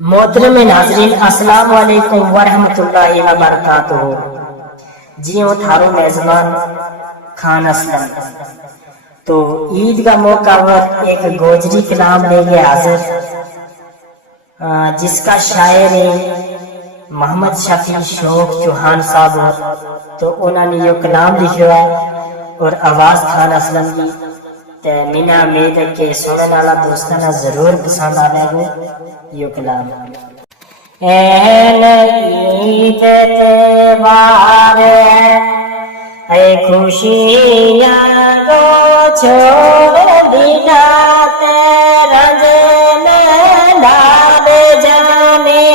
मोहतरम नाज़रीन, अस्सलाम वालेकुम वरहमतुल्लाहि वबरकातुहू। जी हूँ थारो मेजबान खान असलम। तो ईद का मौका पर एक गोजरी कलाम लेके हाजिर, जिसका शायर है मोहम्मद शफी शौक चौहान साहब। तो उन्होंने यो कलाम लिखा है और आवाज खान असलम की। ते मिना उम्मीद है कि सुनने वाला दोस्तों ने जरूर पसंद आएगा यो कलाम। ईद त्योहार है खुशियाँ को छोड़ दिला तेरा में डाल जाने।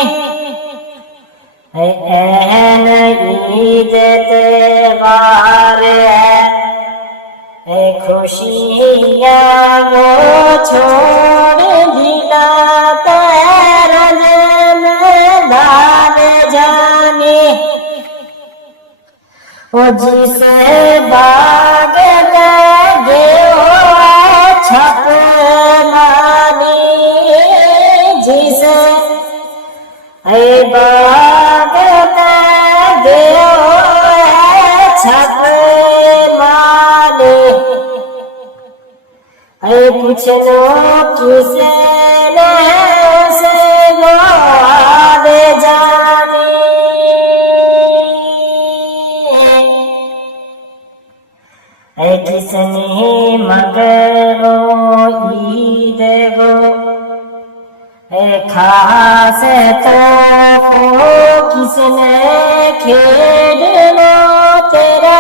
ईद त्योहार है खुशियाँ वो छोड़ दिला तेरा में डाल जाने। ओ जिसे बाग लगे छप मानी, जिसे बाग लगे छप मानी। पूछ लो किसे से गोद जाने। किसने मगरो ईद गो खास तो किसने खेलो तेरा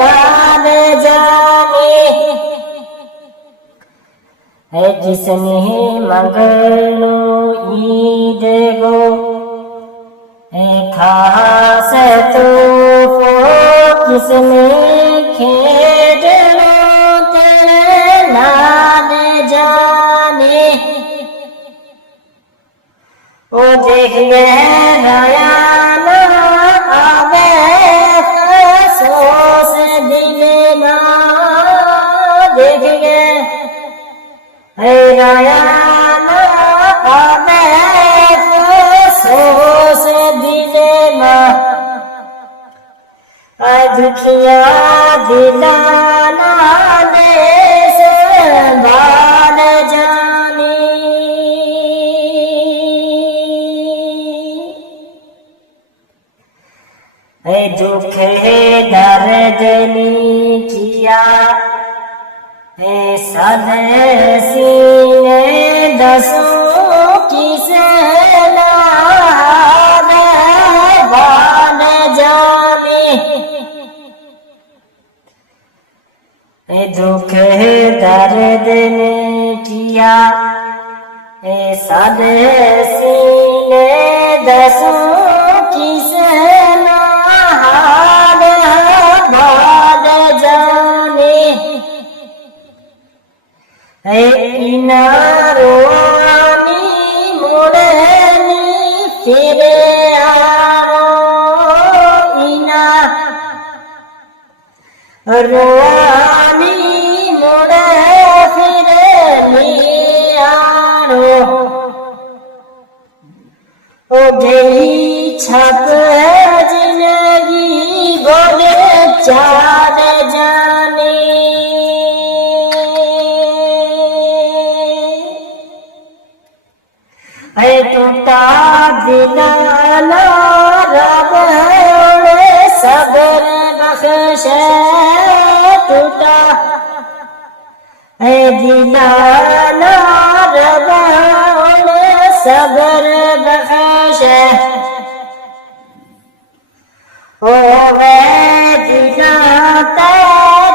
नाम जाने। किसने मगरो ईद गो खास तो किसने खेलो तेरे नाम जाने। ओ देख गहरायान आवे अफसोस दिल ना, देख गहरायान आवे अफसोस दिल ना। दुखिया दिलाना ने संभाल जानी। दुख है दर्द नी किया सन सीने दसों किसे बान जाने। दुख दर्द ने किया सन सीने दसों किसे बान जाने। इना रोनी मुड़नी फिरे आरो, इना रोनी मुड़े फिरे आरो। ओ गई छप जिंदगी बोले चाल जाने। टूटा दिलाना रब सबर बख्श। टूटा दिलाना रब सबर बख्श। ओ दिलाता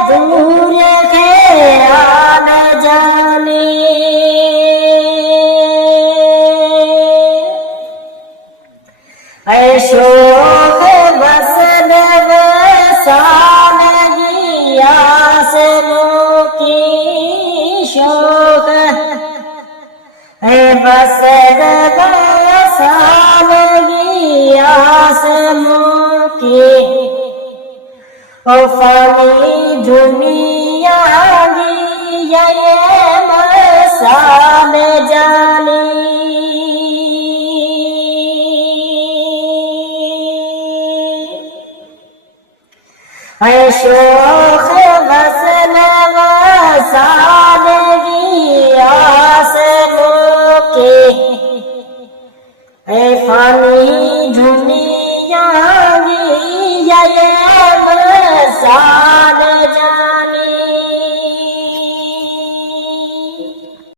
दूर ख्याल जाने। शोक बसन सालगी आसनों की शोक बसन सालगी आसनों की। ओ फनी दुनिया की ये मसाल जानी। है शोख वसन वसादगी आसमों के, है फानी दुनिया की ये मसा